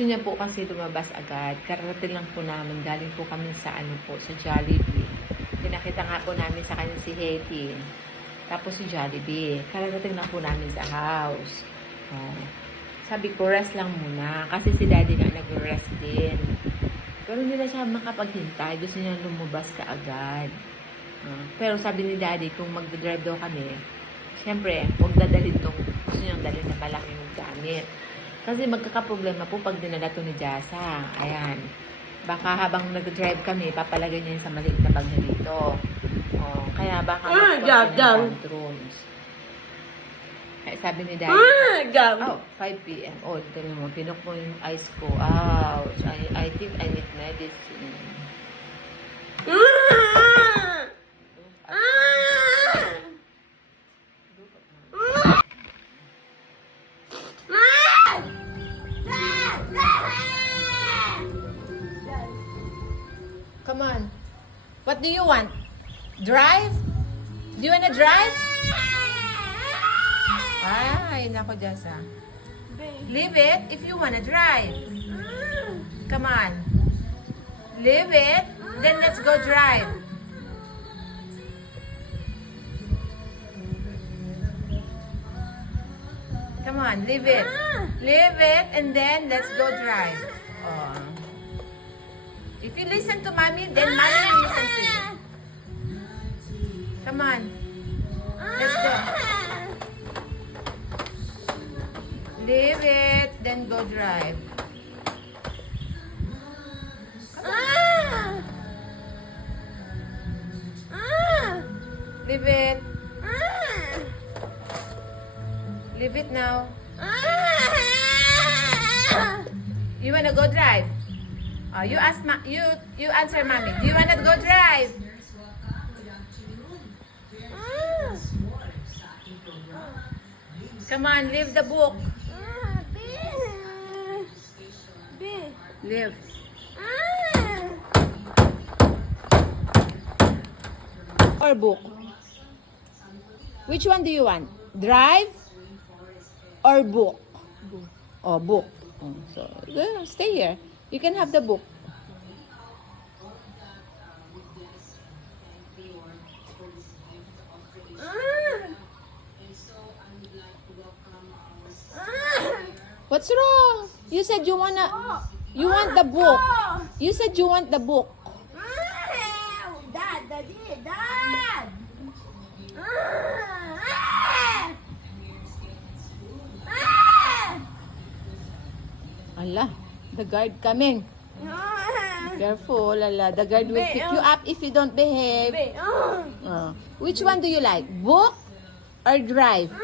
Gusto niya po kasi lumabas agad. Kararating lang po namin. Galing po kami sa sa Jollibee. Pinakita nga po namin sa kanya si Hetty. Tapos si Jollibee. Kararating lang po namin sa house. Oh. Sabi ko, rest lang muna. Kasi si Daddy nga nag-rest din. Pero hindi na siya makapaghintay. Gusto niya lumabas ka agad. Pero sabi ni Daddy, kung mag-drive daw kami, siyempre, huwag dadalhin tong gusto niyang dalhin na malaking gamit. Kasi magkakaproblema po pag dinala to ni Jasa. Ayan. Baka habang nag-drive kami, papalagay niya yun sa maliit na bag niya dito. Oh, kaya baka rooms. Kaya sabi ni Daddy, 5 p.m. Oh, tignan mo, pinok mo yung ice ko. Ouch. I think I need medicine. Come on. What do you want? Drive? Do you wanna drive? Ay, nako, Jasa. Leave it if you wanna drive. Come on. Leave it. Then let's go drive. Come on, leave it. Leave it and then let's go drive. Oh. If you listen to mommy, then mommy will listen to you. Come on. Let's go. Leave it, then go drive. Leave it. Leave it now. You wanna go drive? You ask you answer mommy. Do you wanna go drive? Come on, leave the book. Leave. Or book? Which one do you want? Drive or book? Oh, book. Oh, so stay here. You can have the book. What's wrong? You said you want the book. You said you want the book. Dad. Allah, the guard coming. Careful, Allah. The guard will pick you up if you don't behave. Which one do you like? Book or drive?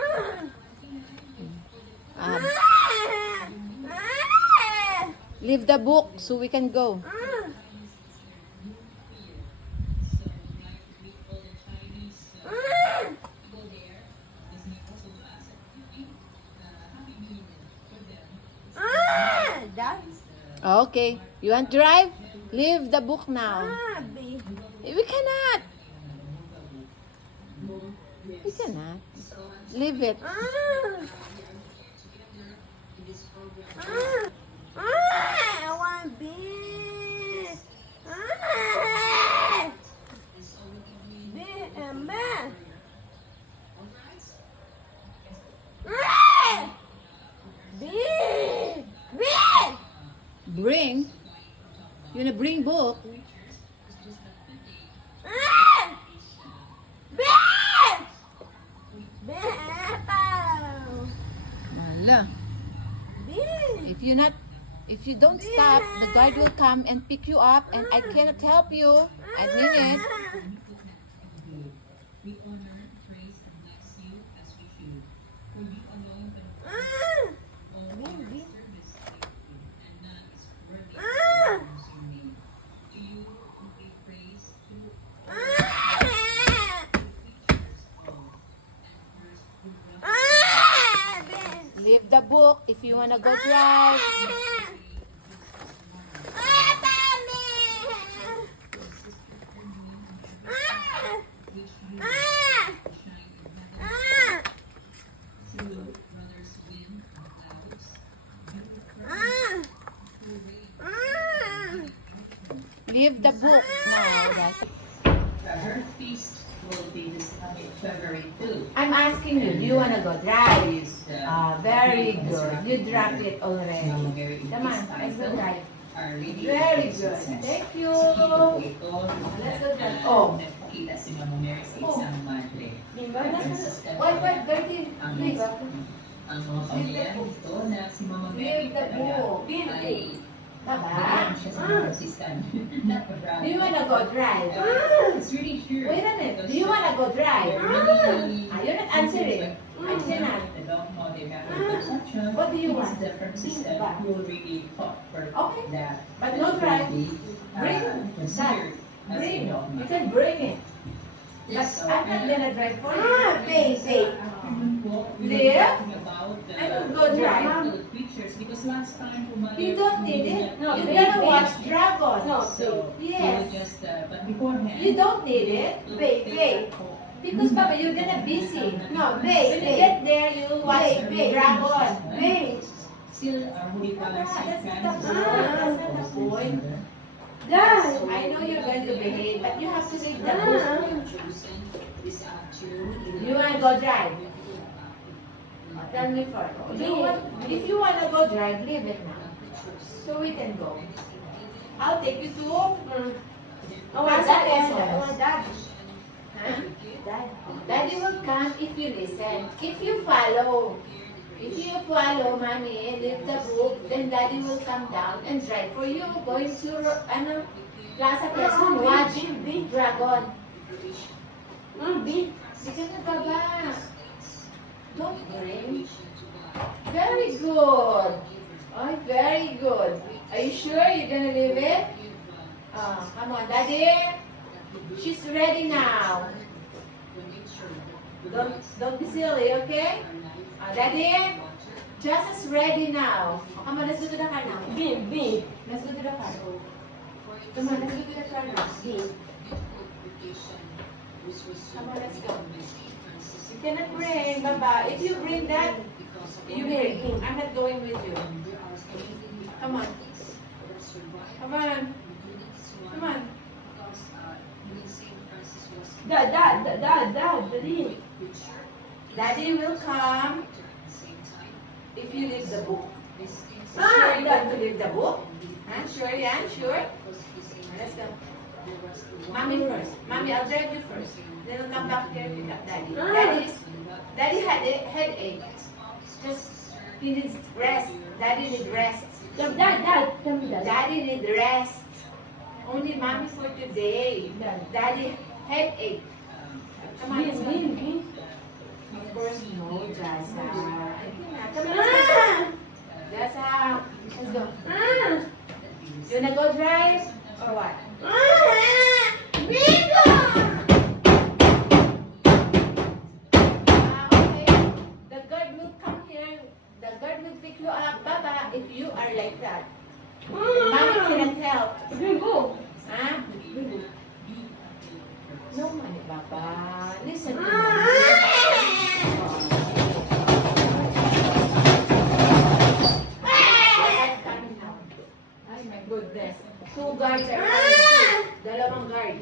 Leave the book so we can go. Okay. You want to drive? Leave the book now. We cannot. We cannot. Leave it. I want B. B and man. B. Bring. You wanna bring book? Allah. If you don't stop, the guard will come and pick you up, and I cannot help you. Admit it. Leave the book if you wanna go drive. leave the book now. Her feast will be this coming February 2. I'm asking you, do you wanna go drive? Is the Very good. You dropped it already. Mama Mary Come on, let's go drive. are really Very a good. success. Thank you. Ito, Let's go drive. na Oh. nakita si Mama Mary sa Oh. isang madre. Diba? What, dirty? Ang Diba? ang mga pamilya nito na si Mama Mary Leave the talaga book. ay Baba. bigyan siya sa mga assistant. Do you wanna go drive? It's really true. Wait a minute. Do you wanna go drive? You're not answering. I cannot. The dogma, the perception. What do you is want? the system Think who really thought for Okay. that. But no drive. Be, Bring considered as a Bring. dogma. You can bring it. But Yes, so, I'm not gonna drive for you. we There? were talking about I don't go drive. little creatures because last time You don't need it. No, You're babe, gonna babe. watch Dragon. No, So, Yes. we would just, but beforehand, You don't need it. Babe. Because Papa, you're gonna busy. No, When you get there, you watch Babe. Dragon. Babe. still our Holy Father That's Saint not the Francis. point. That's not the point. Dad. I know you're going to behave, but you have to leave the Ah. book. You wanna go drive? Tell me first. If you wanna go drive, leave it now. So we can go. I'll take you to Pasig Quezon. Dad. Huh? Daddy will come if you listen. If you follow. If you follow, Mommy, leave the book, then Daddy will come down and drive for you. Going to Plaza Quezon, watch Dragon. Babe. Sige na, Baba. Don't bring. Very good. Oh, very good. Are you sure you're gonna leave it? Come on, Daddy. She's ready now. Don't be silly, okay? Daddy, just is ready now. Come on, let's go to the car now. Babe. Let's go to the car. Come on, let's go to the car now. Come on, let's go. You cannot bring, Baba. If you bring that, you bring. I'm not going with you. Come on. Come on. Come on. Dad. Daddy. Daddy will come if you leave the book. Ah, Sure you Dad. want to leave the book? Huh? Sure, yeah? Sure? Let's go. Mommy first. Mommy, I'll drive you first. Then I'll come back here and pick up Daddy. Daddy had a headache. Just, he needs rest. Daddy needs rest. Dad. Tell me that. Daddy needs rest. Only Mommy for today. Daddy headache. Come on, let's go. Of course, no, Jasa. I cannot. Come on, let's go. Jasa, let's go. You wanna go drive or what? Okay. The guard will come here. The guard will pick you up, Baba, if you are like that. Mommy cannot help. Go. Huh? No money, Baba. Listen to me. Ay, my goodness. Two guards are coming. Dalawang guard.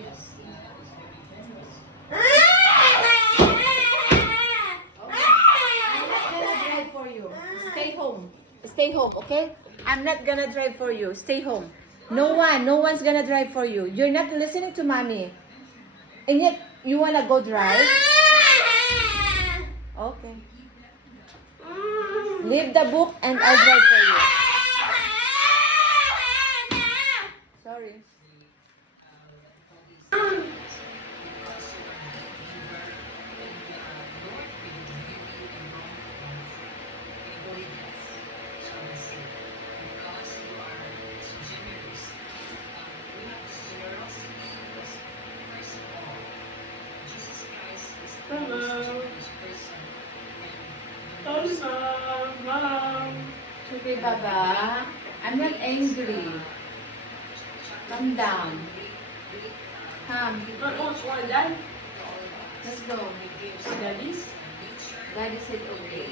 I'm not gonna drive for you. Stay home. Stay home, okay? I'm not gonna drive for you. Stay home. No one's gonna drive for you. You're not listening to Mommy. And yet, you wanna go drive? Okay. Leave the book and I'll drive for you. Sorry. Okay, Baba. I'm not angry. Calm down. Come. Dad. Let's go. Daddy. Daddy said okay.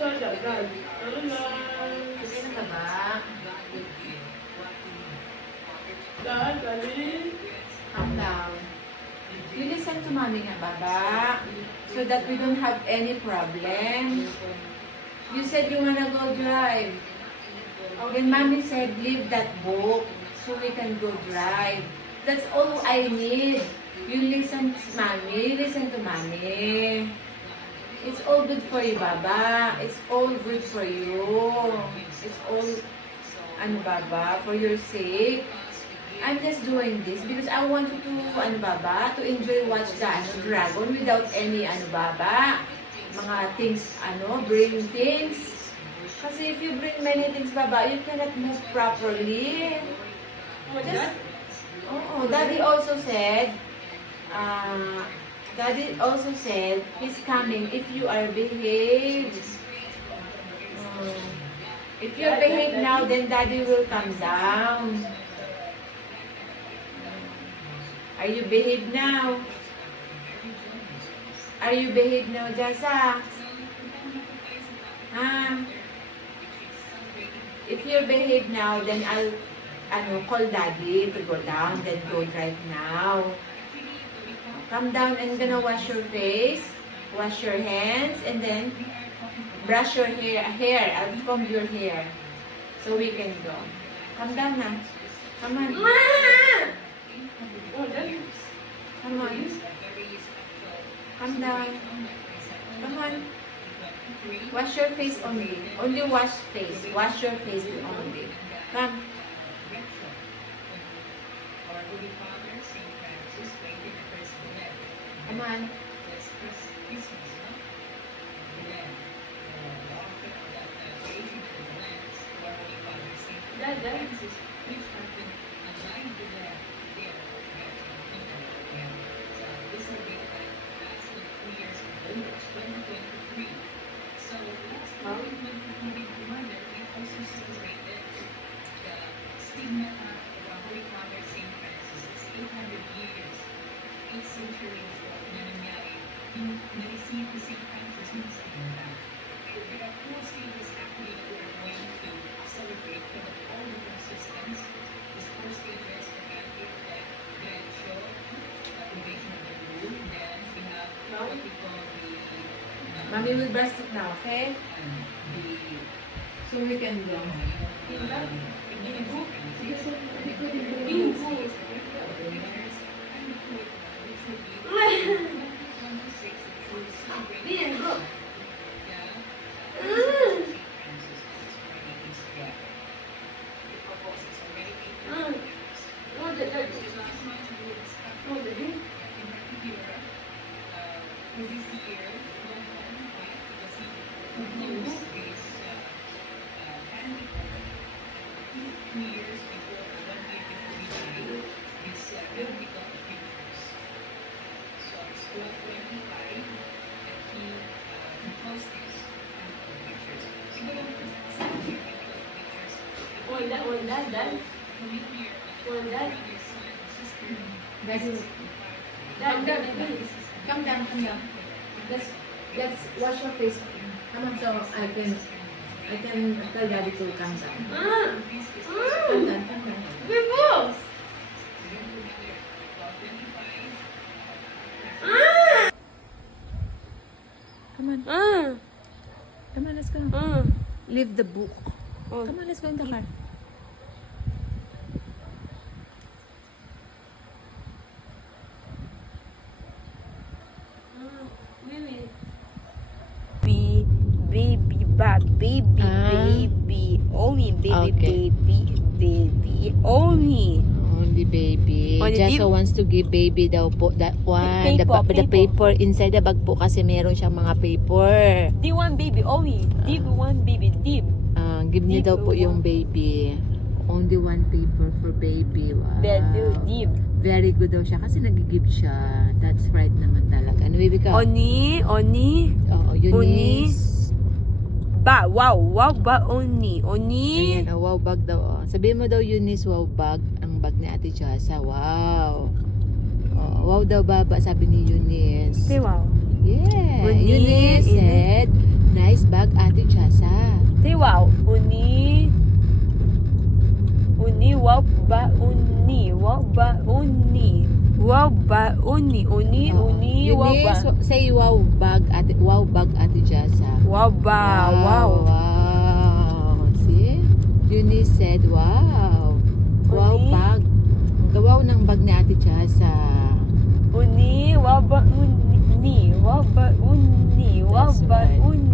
Okay na, Baba. Dad, Daddy. Calm down. You listen to mommy nga, Baba. So that we don't have any problem. You said you wanna go drive. Then mommy said, leave that book so we can go drive. That's all I need. You listen to mommy. Listen to mommy. It's all good for you, Baba. It's all good for you. It's all, Baba, for your sake. I'm just doing this because I want you to, Baba, to enjoy watch the, dragon without any, Baba, mga things, bring things. Kasi if you bring many things, Baba, you cannot move properly. Oh, Just, Dad. Daddy also said, he's coming if you are behaved. If you behave now, then Daddy will come down. Are you behaved now? Are you behaved now, Jasa? If you behave now, then I'll call Daddy to go down, then go drive now. Come down and gonna wash your face, wash your hands, and then brush your hair. I'll comb your hair so we can go. Come down na. Come on. Oh, Dad. Come on. Come down. Come on. Wash your face only. Only wash face. Wash your face only. Come. Come on. Dad, Dad. Mommy will brush it now, okay? So we can go. Dad. Dad, please. Come down. Let's wash your face. Come on, so I can tell Daddy to come down. Come down. Before. Come on. Come on, let's go. Leave the book. Come on, let's go in the car. Baby, only baby, Okay. baby, only. Only baby. Only Jasa baby. wants to give baby daw po that one. The paper inside the bag po kasi meron siyang mga paper. Deep one baby, only. Deep one baby, deep. Give niya daw po Paper yung baby. Only one paper for baby. Wow. Deep. Very good daw siya kasi nag-give siya. That's right naman talaga. Ano baby ka? Oni. Oo, Eunice. Wow, ba only. Oni. Ayan, wow bag daw. Oh. Sabihin mo daw Eunice, wow bag. Ang bag ni Ate Jasa. Wow. Oh, wow daw baba, sabi ni Eunice. Say wow. Yeah. Uni, Eunice said, nice bag Ate Jasa. Say wow. Oni, wow ba oni. Oni, Oni, Oo. Oni, wow ba? Eunice, say wow bag Ate Jasa. Wow ba? Wow. Wow. See? Eunice said wow. Wow Oni? bag. Gawaw ng bag ni Ate Jasa. Oni, wow ba? Uni, wow ba? Uni, wow That's ba? right. Uni.